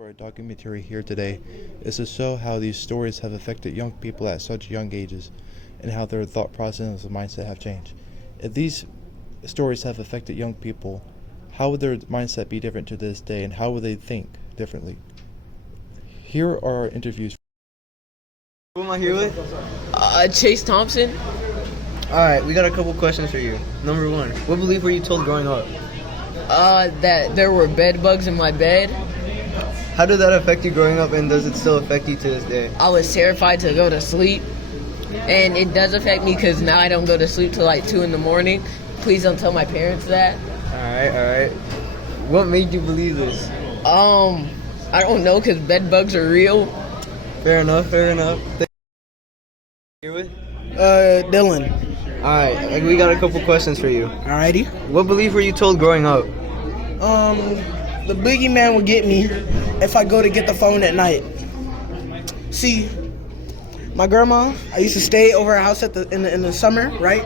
For our documentary here today is to show how these stories have affected young people at such young ages and how their thought process and mindset have changed. If these stories have affected young people, how would their mindset be different to this day and how would they think differently? Here are our interviews. Who am I here with? Chase Thompson. Alright, we got a couple questions for you. Number one, what belief were you told growing up? That there were bed bugs in my bed. How did that affect you growing up, and does it still affect you to this day? I was terrified to go to sleep, and it does affect me because now I don't go to sleep till like 2 in the morning. Please don't tell my parents that. Alright. What made you believe this? I don't know because bed bugs are real. Fair enough. Here with? Dylan. Alright, we got a couple questions for you. Alrighty. What belief were you told growing up? The boogeyman will get me if I go to get the phone at night. See, my grandma, I used to stay over her house in the summer, right?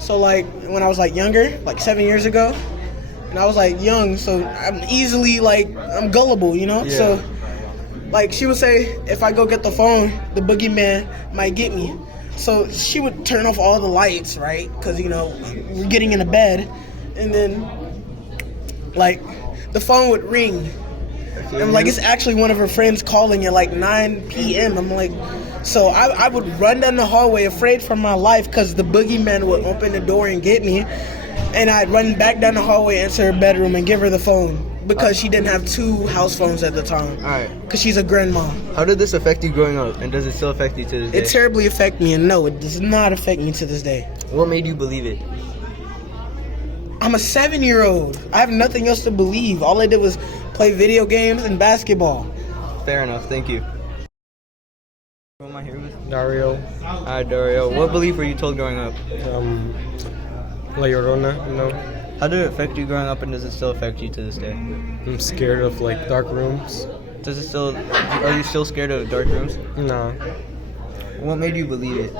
So like when I was like younger, like 7 years ago, and I was like young, so I'm gullible, you know? Yeah. So like she would say, if I go get the phone, the boogeyman might get me. So she would turn off all the lights, right? Because, you know, we're getting into bed. And then, like, the phone would ring. And I'm like, it's actually one of her friends calling at like 9 p.m. I'm like, so I would run down the hallway afraid for my life because the boogeyman would open the door and get me. And I'd run back down the hallway into her bedroom and give her the phone. Because she didn't have 2 house phones at the time. Alright. Because she's a grandma. How did this affect you growing up, and does it still affect you to this day? It terribly affected me, and no, it does not affect me to this day. What made you believe it? I'm a 7-year-old. I have nothing else to believe. All I did was play video games and basketball. Fair enough, thank you. Who am I here with? Dario, Alright, Dario. What belief were you told growing up? La Llorona, you know. How did it affect you growing up, and does it still affect you to this day? I'm scared of like dark rooms. Are you still scared of dark rooms? No, What made you believe it?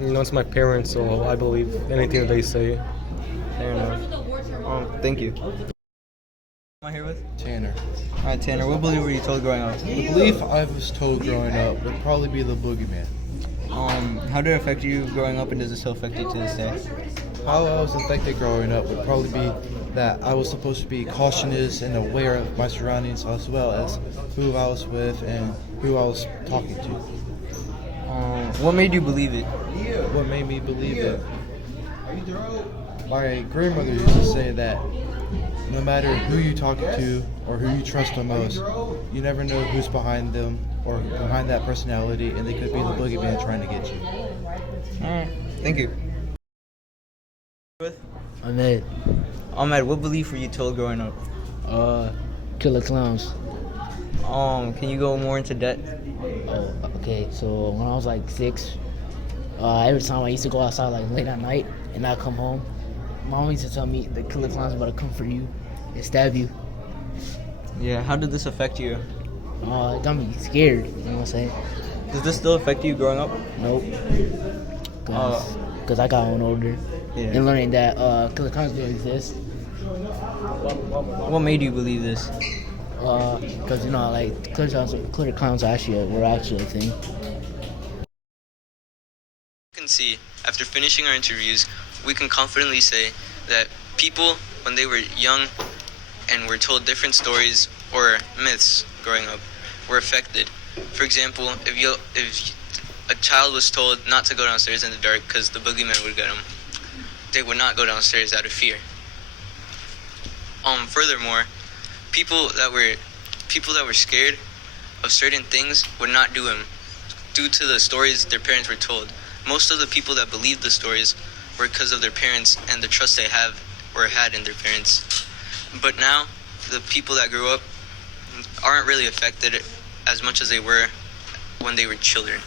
you know, it's my parents, so I believe anything that they say. Fair enough. Thank you. Who am I here with? Tanner. Alright, Tanner, what belief were you told growing up? The belief I was told growing up would probably be the boogeyman. How did it affect you growing up, and does it still affect you to this day? How I was affected growing up would probably be that I was supposed to be cautious and aware of my surroundings as well as who I was with and who I was talking to. What made you believe it? What made me believe it? My grandmother used to say that no matter who you talk to or who you trust the most, you never know who's behind them or behind that personality, and they could be the boogeyman trying to get you. Thank you. Ahmed, what belief were you told growing up? Killer clowns. Can you go more into depth? Oh, okay. So when I was like 6, every time I used to go outside like late at night and I'd come home, Mom used to tell me the killer clowns about to come for you and stab you. Yeah, how did this affect you? It got me scared. You know what I'm saying? Does this still affect you growing up? Nope. Cause I got on older Yeah. and learning that killer clowns do exist. What made you believe this? Cause you know like killer clowns were actually a thing. You can see, after finishing our interviews, we can confidently say that people, when they were young and were told different stories or myths growing up, were affected. For example, if a child was told not to go downstairs in the dark because the boogeyman would get them, they would not go downstairs out of fear. Furthermore, people that were scared of certain things would not do them due to the stories their parents were told. Most of the people that believed the stories were because of their parents and the trust they have or had in their parents. But now, the people that grew up aren't really affected as much as they were when they were children.